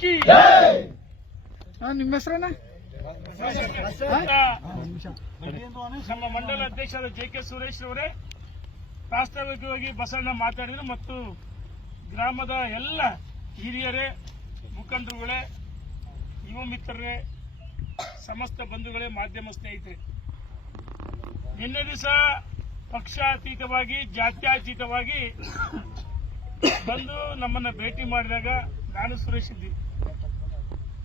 ಕಿ ನಿಮ್ಮ ಹೆಸರನ್ನ ನಮ್ಮ ಮಂಡಲ ಅಧ್ಯಕ್ಷರಾದ JK ಸುರೇಶ್ ಅವರೇ ಪ್ರಾಸ್ತಾವಿಕವಾಗಿ ಬಸವಣ್ಣ ಮಾತಾಡಿದರು ಮತ್ತು ಗ್ರಾಮದ ಎಲ್ಲ ಹಿರಿಯರೇ, ಮುಖಂಡರುಗಳೇ, ಯುವ ಮಿತ್ರರೇ, ಸಮಸ್ತ ಬಂಧುಗಳೇ, ಮಾಧ್ಯಮ ಸ್ನೇಹಿತರೆ, ನಿನ್ನೆ ದಿವಸ ಪಕ್ಷಾತೀತವಾಗಿ ಜಾತ್ಯಾತೀತವಾಗಿ ಬಂದು ನಮ್ಮನ್ನ ಭೇಟಿ ಮಾಡಿದಾಗ ನಾನು ಸುರೇಶ್ ಇದ್ದೀವಿ.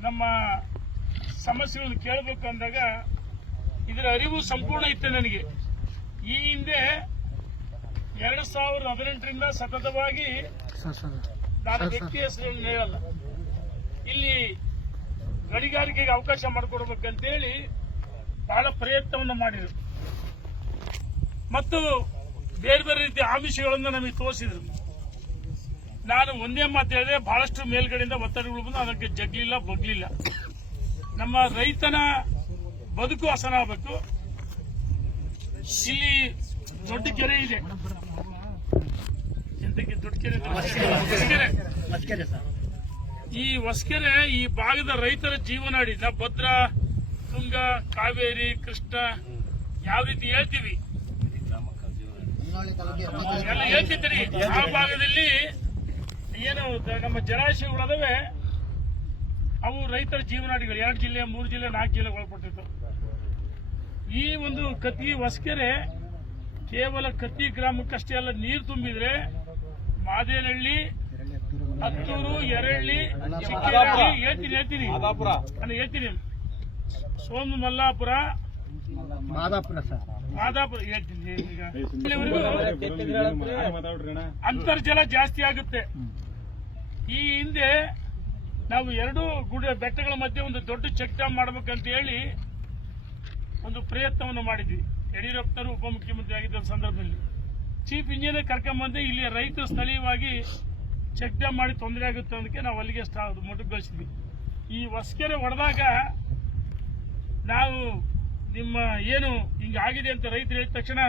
ನಮ್ಮ ಸಮಸ್ಯೆಗಳನ್ನು ಕೇಳಬೇಕು ಅಂದಾಗ ಇದರ ಅರಿವು ಸಂಪೂರ್ಣ ಇತ್ತು ನನಗೆ. ಈ ಹಿಂದೆ 2018ರಿಂದ ಸತತವಾಗಿ ನಾನು ವ್ಯಕ್ತಿ ಹೆಸರುಗಳನ್ನು ಹೇಳಲ್ಲ, ಇಲ್ಲಿ ಗಣಿಗಾರಿಕೆಗೆ ಅವಕಾಶ ಮಾಡಿಕೊಡ್ಬೇಕಂತೇಳಿ ಬಹಳ ಪ್ರಯತ್ನವನ್ನು ಮಾಡಿದರು ಮತ್ತು ಬೇರೆ ಬೇರೆ ರೀತಿಯ ಆಮಿಷಗಳನ್ನು ನಮಗೆ ತೋರಿಸಿದರು. ನಾನು ಒಂದೇ ಮಾತು ಹೇಳಿದೆ, ಬಹಳಷ್ಟು ಮೇಲ್ಗಡೆಯಿಂದ ಒತ್ತಡಗಳು ಬಂದು ಅದಕ್ಕೆ ಜಗ್ಲಿಲ್ಲ, ಬಗ್ಲಿಲ್ಲ. ನಮ್ಮ ರೈತನ ಬದುಕು ಹಸನ ಆಗಬೇಕು. ಇಲ್ಲಿ ದೊಡ್ಡ ಕೆರೆ ಇದೆ, ದೊಡ್ಡ ಕೆರೆ, ಈ ಹೊಸಕೆರೆ ಈ ಭಾಗದ ರೈತರ ಜೀವನಾಡಿ. ನಾವು ಭದ್ರಾ, ತುಂಗ, ಕಾವೇರಿ, ಕೃಷ್ಣ ಯಾವ ರೀತಿ ಹೇಳ್ತೀವಿ ಎಲ್ಲ ಹೇಳ್ತಿದ್ದೀರಿ. ಆ ಭಾಗದಲ್ಲಿ ಏನು ನಮ್ಮ ಜಲಾಶಯಗಳದವೆ, ಅವು ರೈತರ ಜೀವನಾಡಿಗಳು. 2 ಜಿಲ್ಲೆ, 3 ಜಿಲ್ಲೆ, 4 ಜಿಲ್ಲೆ ಒಳಪಟ್ಟಿತ್ತು. ಈ ಒಂದು ಕತ್ತಿ ಹೊಸಕೆರೆ ಕೇವಲ ಕತ್ತಿ ಗ್ರಾಮಕ್ಕಷ್ಟೇ ಅಲ್ಲ, ನೀರು ತುಂಬಿದ್ರೆ ಮಾದೇನಹಳ್ಳಿ, ಹತ್ತೂರು, ಯರಹಳ್ಳಿ, ಚಿಕ್ಕೇರಹಳ್ಳಿ, ಹೇಳ್ತೀನಿ ನಾನು ಹೇಳ್ತೀನಿ, ಸೋಮ ಮಲ್ಲಾಪುರ, ಮಾದಾಪುರ ಹೇಳ್ತೀನಿ. ಈಗ ಅಂತರ್ಜಲ ಜಾಸ್ತಿ ಆಗುತ್ತೆ. ಈ ಹಿಂದೆ ನಾವು 2 ಬೆಟ್ಟಗಳ ಮಧ್ಯೆ ಒಂದು ದೊಡ್ಡ ಚೆಕ್ ಡ್ಯಾಮ್ ಮಾಡಬೇಕಂತ ಹೇಳಿ ಒಂದು ಪ್ರಯತ್ನವನ್ನು ಮಾಡಿದ್ವಿ. ಯಡಿಯೂರಪ್ಪನವರು ಉಪಮುಖ್ಯಮಂತ್ರಿ ಆಗಿದ್ದ ಸಂದರ್ಭದಲ್ಲಿ ಚೀಫ್ ಇಂಜಿನಿಯರ್ ಕರ್ಕೊಂಡ್ಬಂದು ಇಲ್ಲಿ ರೈತರು ಸ್ಥಳೀಯವಾಗಿ ಚೆಕ್ ಡ್ಯಾಮ್ ಮಾಡಿ ತೊಂದರೆ ಆಗುತ್ತೆ ಅನ್ನೋದಕ್ಕೆ ನಾವು ಅಲ್ಲಿಗೆ ಮೊಟಕುಗೊಳಿಸಿದ್ವಿ. ಈ ಹೊಸಕೆರೆ ಹೊಡೆದಾಗ ನಾವು ನಿಮ್ಮ ಏನು ಹಿಂಗಾಗಿದೆ ಅಂತ ರೈತರು ಹೇಳಿದ ತಕ್ಷಣ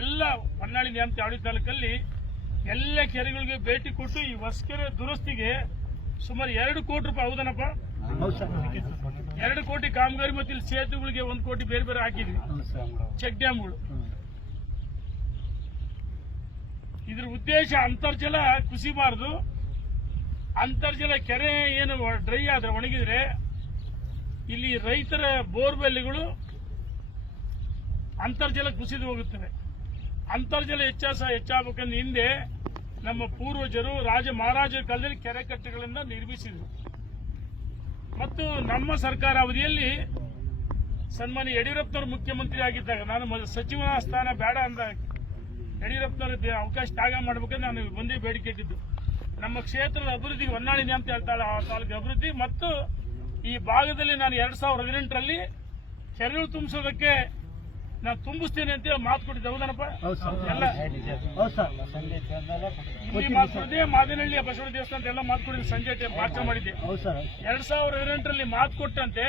ಎಲ್ಲ ಹೊನ್ನಾಳಿ ನ್ಯಾಮತಿ ಆಡಳಿತ ತಾಲೂಕಲ್ಲಿ ಎಲ್ಲ ಕೆರೆಗಳಿಗೆ ಭೇಟಿ ಕೊಟ್ಟು ಈ ಹೊಸಕೆರೆ ದುರಸ್ತಿಗೆ ಸುಮಾರು 2 ಕೋಟಿ ರೂಪಾಯಿ, ಹೌದನಪ್ಪ, 2 ಕೋಟಿ ಕಾಮಗಾರಿ ಮತ್ತು ಇಲ್ಲಿ ಸೇತುಗಳಿಗೆ 1 ಕೋಟಿ ಬೇರೆ ಬೇರೆ ಹಾಕಿದ್ವಿ, ಚೆಕ್ ಡ್ಯಾಮ್ಗಳು. ಇದ್ರ ಉದ್ದೇಶ ಅಂತರ್ಜಲ ಕುಸಿಬಾರದು. ಅಂತರ್ಜಲ ಕೆರೆ ಏನು ಡ್ರೈ ಆದ್ರೆ, ಒಣಗಿದ್ರೆ ಇಲ್ಲಿ ರೈತರ ಬೋರ್ವೆಲ್ಗಳು ಅಂತರ್ಜಲ ಕುಸಿದು ಹೋಗುತ್ತವೆ. ಅಂತರ್ಜಲ ಹೆಚ್ಚಾಗಬೇಕಂದ್ರೆ ಹಿಂದೆ ನಮ್ಮ ಪೂರ್ವಜರು ರಾಜ ಮಹಾರಾಜರ ಕಾಲದಲ್ಲಿ ಕೆರೆ ಕಟ್ಟೆಗಳಿಂದ ನಿರ್ಮಿಸಿದರು ಮತ್ತು ನಮ್ಮ ಸರ್ಕಾರ ಅವಧಿಯಲ್ಲಿ ಸನ್ಮಾನ್ಯ ಯಡಿಯೂರಪ್ಪನವರು ಮುಖ್ಯಮಂತ್ರಿ ಆಗಿದ್ದಾಗ ನಾನು ಸಚಿವ ಸ್ಥಾನ ಬೇಡ ಅಂದ ಯಡಿಯೂರಪ್ಪನವ್ರ ಅವಕಾಶ ತ್ಯಾಗ ಮಾಡಬೇಕಂದ್ರೆ ನಾನು ಒಂದೇ ಬೇಡಿಕೆ ಇಟ್ಟಿದ್ದು, ನಮ್ಮ ಕ್ಷೇತ್ರದ ಅಭಿವೃದ್ಧಿಗೆ, ಹೊನ್ನಾಳಿ ನ್ಯಾಮತಿ ತಾಲೂಕು ಅಭಿವೃದ್ಧಿ ಮತ್ತು ಈ ಭಾಗದಲ್ಲಿ ನಾನು 2018ರಲ್ಲಿ ಕೆರೆಗಳು ತುಂಬಿಸೋದಕ್ಕೆ ನಾನು ತುಂಬಿಸ್ತೇನೆ ಅಂತ ಮಾತು ಕೊಟ್ಟಿದ್ದೆ. ಹೌದನಪ್ಪ, ಎಲ್ಲ ಇಲ್ಲಿ ಮಾತು ಕೊಟ್ಟಿದ್ದೆ. ಮಾದೇನಹಳ್ಳಿ ಬಸವಣ್ಣ ದೇವಸ್ಥಾನ ಅಂತ ಎಲ್ಲ ಮಾತು ಕೊಟ್ಟಿದ್ದೆ, ಸಂಜೆ ಭಾಷಣ ಮಾಡಿದ್ದೆ. 2018ರಲ್ಲಿ ಮಾತು ಕೊಟ್ಟಂತೆ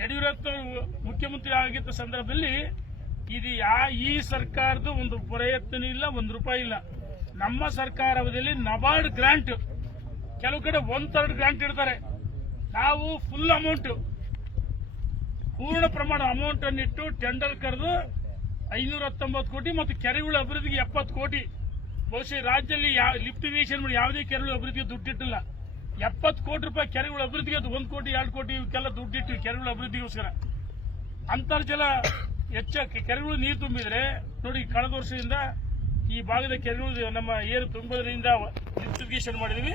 ಯಡಿಯೂರಪ್ಪ ಮುಖ್ಯಮಂತ್ರಿ ಆಗಿದ್ದ ಸಂದರ್ಭದಲ್ಲಿ ಇದು ಈ ಸರ್ಕಾರದ ಒಂದು ಪ್ರಯತ್ನ ಇಲ್ಲ, 1 ರೂಪಾಯಿ ಇಲ್ಲ. ನಮ್ಮ ಸರ್ಕಾರ ಅವಧಿಯಲ್ಲಿ ನಬಾರ್ಡ್ ಗ್ರಾಂಟ್, ಕೆಲವು ಕಡೆ 1/3 ಗ್ರಾಂಟ್ ಇಡ್ತಾರೆ. ನಾವು ಫುಲ್ ಅಮೌಂಟ್, ಪೂರ್ಣ ಪ್ರಮಾಣ ಅಮೌಂಟ್ ಅನ್ನಿಟ್ಟು ಟೆಂಡರ್ ಕರೆದು 519 ಕೋಟಿ ಮತ್ತು ಕೆರೆಗಳ ಅಭಿವೃದ್ಧಿಗೆ 70 ಕೋಟಿ. ಬಹುಶಃ ರಾಜ್ಯದಲ್ಲಿ ಲಿಫ್ಟ್ ಇರಿಗೇಷನ್ ಮಾಡಿ ಯಾವುದೇ ಕೆರೆಗಳ ಅಭಿವೃದ್ಧಿಗೆ ದುಡ್ಡಿಟ್ಟಿಲ್ಲ. 70 ಕೋಟಿ ರೂಪಾಯಿ ಕೆರೆಗಳ ಅಭಿವೃದ್ಧಿಗೆ, 1 ಕೋಟಿ 2 ಕೋಟಿ ಇವಕ್ಕೆಲ್ಲ ದುಡ್ಡಿಟ್ಟು ಕೆರೆಗಳ ಅಭಿವೃದ್ಧಿಗೋಸ್ಕರ. ಅಂತರ್ಜಲ ಕೆರೆಗಳು ನೀರು ತುಂಬಿದ್ರೆ ನೋಡಿ, ಕಳೆದ ವರ್ಷದಿಂದ ಈ ಭಾಗದ ಕೆರೆಗಳು ನಮ್ಮ ಏರು ತುಂಬೋದ್ರಿಂದ ಲಿಫ್ಟ್ ಇರಿಗೇಷನ್ ಮಾಡಿದ್ವಿ.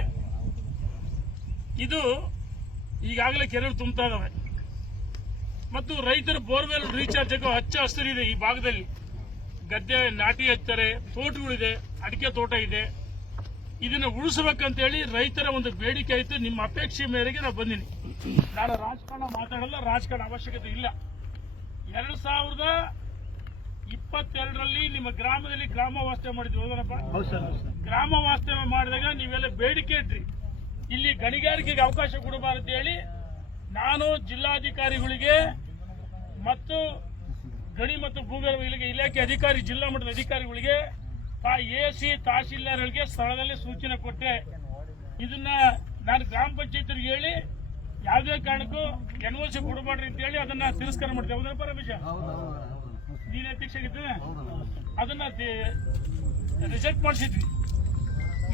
ಇದು ಈಗಾಗಲೇ ಕೆರೆಗಳು ತುಂಬ್ತಾ ಇದಾವೆ ಮತ್ತು ರೈತರ ಬೋರ್ವೆಲ್ ರೀಚಾರ್ಜ್ ಆಗೋ ಹಚ್ಚ ಹಸಿರಿದೆ. ಈ ಭಾಗದಲ್ಲಿ ಗದ್ದೆ ನಾಟಿ ಹಚ್ತಾರೆ, ತೋಟಗಳಿದೆ, ಅಡಿಕೆ ತೋಟ ಇದೆ. ಇದನ್ನು ಉಳಿಸಬೇಕಂತ ಹೇಳಿ ರೈತರ ಒಂದು ಬೇಡಿಕೆ ಆಯಿತು. ನಿಮ್ಮ ಅಪೇಕ್ಷೆ ಮೇರೆಗೆ ನಾನು ಬಂದಿನಿ. ನಾನು ರಾಜಕಾರಣ ಮಾತಾಡಲ್ಲ, ರಾಜಕಾರಣ ಅವಶ್ಯಕತೆ ಇಲ್ಲ. 2022ರಲ್ಲಿ ನಿಮ್ಮ ಗ್ರಾಮದಲ್ಲಿ ಗ್ರಾಮ ವಾಸ್ತವ್ಯ ಮಾಡಿದ್ವಿ, ಹೌದನಪ್ಪ? ಗ್ರಾಮ ವಾಸ್ತವ್ಯ ಮಾಡಿದಾಗ ನೀವೆಲ್ಲ ಬೇಡಿಕೆ ಇಟ್ರಿ, ಇಲ್ಲಿ ಗಣಿಗಾರಿಕೆಗೆ ಅವಕಾಶ ಕೊಡಬಾರದು ಹೇಳಿ ನಾನು ಜಿಲ್ಲಾಧಿಕಾರಿಗಳಿಗೆ ಮತ್ತು ಗಣಿ ಮತ್ತು ಭೂಗರ್ಭ ಇಲಾಖೆ ಅಧಿಕಾರಿ, ಜಿಲ್ಲಾ ಮಟ್ಟದ ಅಧಿಕಾರಿಗಳಿಗೆ, ಎಸಿ ತಹಶೀಲ್ದಾರ್ಗಳಿಗೆ ಸ್ಥಳದಲ್ಲಿ ಸೂಚನೆ ಕೊಟ್ಟೆ. ಇದನ್ನ ನಾನು ಗ್ರಾಮ ಪಂಚಾಯತ್ರಿಗೆ ಹೇಳಿ ಯಾವುದೇ ಕಾರಣಕ್ಕೂ NOC ಕೊಡಬಾರ್ದು ಅಂತ ಹೇಳಿ ಅದನ್ನ ತಿರಸ್ಕಾರ ಮಾಡ್ತೇವೆ. ಹೌದಾ ಪರಮೇಶ? ನೀನ್ ಅಧ್ಯಕ್ಷ ಅದನ್ನ ರಿಜೆಕ್ಟ್ ಮಾಡಿಸಿದ್ವಿ.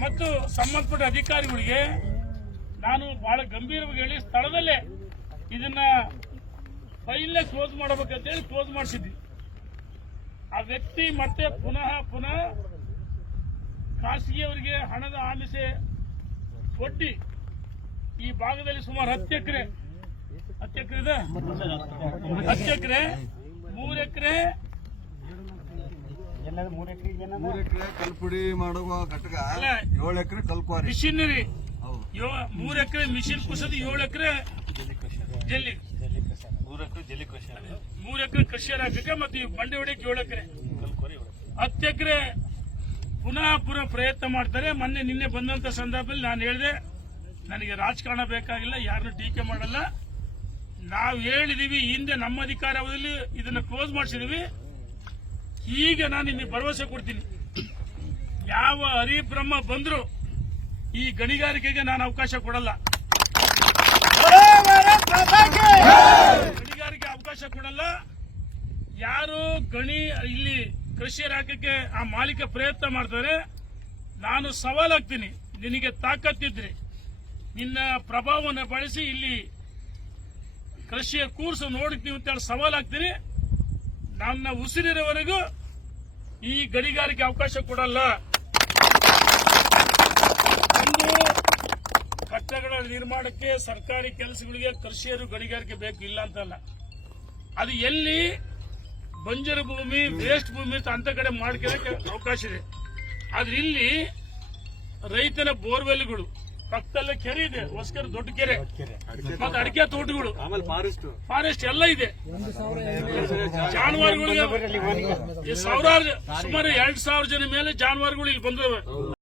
ಮತ್ತು ಸಂಬಂಧಪಟ್ಟ ಅಧಿಕಾರಿಗಳಿಗೆ ನಾನು ಬಹಳ ಗಂಭೀರವಾಗಿ ಹೇಳಿ ಸ್ಥಳದಲ್ಲೇ ಇದನ್ನ ಫೈಲ್ನೇ ಕ್ಲೋಸ್ ಮಾಡಬೇಕಂತ ಹೇಳಿ ಕ್ಲೋಸ್ ಮಾಡಿಸಿದ್ವಿ. ಆ ವ್ಯಕ್ತಿ ಮತ್ತೆ ಪುನಃ ಖಾಸಗಿಯವರಿಗೆ ಹಣದ ಆಮಿಷೆ ಒಡ್ಡಿ ಈ ಭಾಗದಲ್ಲಿ ಸುಮಾರು 10 ಎಕರೆ ಇದೆ, 10 ಎಕರೆ 3 ಎಕರೆ 3 ಎಕರೆ ಕಲ್ಪುಡಿ ಮಾಡುವ ಘಟಕ, 7 ಎಕರೆ ಕಲ್ಕುವಾರಿ ಮಿಷಿನರಿ, 3 ಎಕರೆ ಮಿಷಿನ್ ಕುಸದಿ, 7 ಎಕರೆ ಜಲ್ಲಿ, 3 ಎಕರೆ ಕೃಷಿಯರ್ ಹಾಕಕ್ಕೆ ಮತ್ತೆ ಈ ಬಂಡೆ ಹೊಡೆಯಕ್ಕೆ 7 ಎಕರೆ, 10 ಎಕರೆ ಪುನಃ ಪ್ರಯತ್ನ ಮಾಡ್ತಾರೆ. ನಿನ್ನೆ ಬಂದಂತ ಸಂದರ್ಭದಲ್ಲಿ ನಾನು ಹೇಳಿದೆ, ನನಗೆ ರಾಜಕಾರಣ ಬೇಕಾಗಿಲ್ಲ, ಯಾರನ್ನು ಟೀಕೆ ಮಾಡಲ್ಲ. ನಾವು ಹೇಳಿದೀವಿ, ಹಿಂದೆ ನಮ್ಮ ಅಧಿಕಾರಾವಧಿಯಲ್ಲಿ ಇದನ್ನ ಕ್ಲೋಸ್ ಮಾಡಿಸಿದೀವಿ. ಈಗ ನಾನು ನಿಮಗೆ ಭರವಸೆ ಕೊಡ್ತೀನಿ, ಯಾವ ಹರಿಬ್ರಹ್ಮ ಬಂದ್ರು ಈ ಗಣಿಗಾರಿಕೆಗೆ ನಾನು ಅವಕಾಶ ಕೊಡಲ್ಲ, ಗಣಿಗಾರಿಕೆ ಅವಕಾಶ ಕೊಡಲ್ಲ. ಯಾರು ಇಲ್ಲಿ ಕೃಷಿ ಹಾಕಕ್ಕೆ ಆ ಮಾಲೀಕ ಪ್ರಯತ್ನ ಮಾಡ್ತಾರೆ, ನಾನು ಸವಾಲಾಗ್ತೀನಿ. ನಿನಗೆ ತಾಕತ್ತಿದ್ರೆ ನಿನ್ನ ಪ್ರಭಾವವನ್ನು ಬಳಸಿ ಇಲ್ಲಿ ಕೃಷಿಯ ಕೂರ್ಸು ನೋಡ್ತೀವಿ ಅಂತೇಳಿ ಸವಾಲಾಗ್ತೀನಿ. ನನ್ನ ಉಸಿರಿರೋವರೆಗೂ ಈ ಗಣಿಗಾರಿಕೆ ಅವಕಾಶ ಕೊಡಲ್ಲ. ಒಂದು ಕಟ್ಟಡಗಳ ನಿರ್ಮಾಣಕ್ಕೆ, ಸರ್ಕಾರಿ ಕೆಲಸಗಳಿಗೆ ಕೃಷಿಯರು ಗಣಿಗಾರಿಕೆ ಬೇಕು, ಇಲ್ಲ ಅಂತಲ್ಲ. ಅದು ಎಲ್ಲಿ ಬಂಜರು ಭೂಮಿ, ವೇಸ್ಟ್ ಭೂಮಿ ಅಂತ ಕಡೆ ಮಾಡ್ಕೊಳ್ಳಕ್ಕೆ ಅವಕಾಶ ಇದೆ. ಆದ್ರೆ ಇಲ್ಲಿ ರೈತನ ಬೋರ್ವೆಲ್ಗಳು ಪಕ್ಕದಲ್ಲೇ ಕೆರೆ ಇದೆ, ಹೊಸಕೆರೆ, ದೊಡ್ಡ ಕೆರೆ, ಮತ್ತೆ ಅಡಿಕೆ ತೋಟಗಳು, ಫಾರೆಸ್ಟ್ ಎಲ್ಲ ಇದೆ. ಜಾನುವಾರುಗಳಿಗೆ ಸುಮಾರು 2,000 ಜನ ಮೇಲೆ ಜಾನುವಾರುಗಳು ಇಲ್ಲಿ ಬಂದವೆ.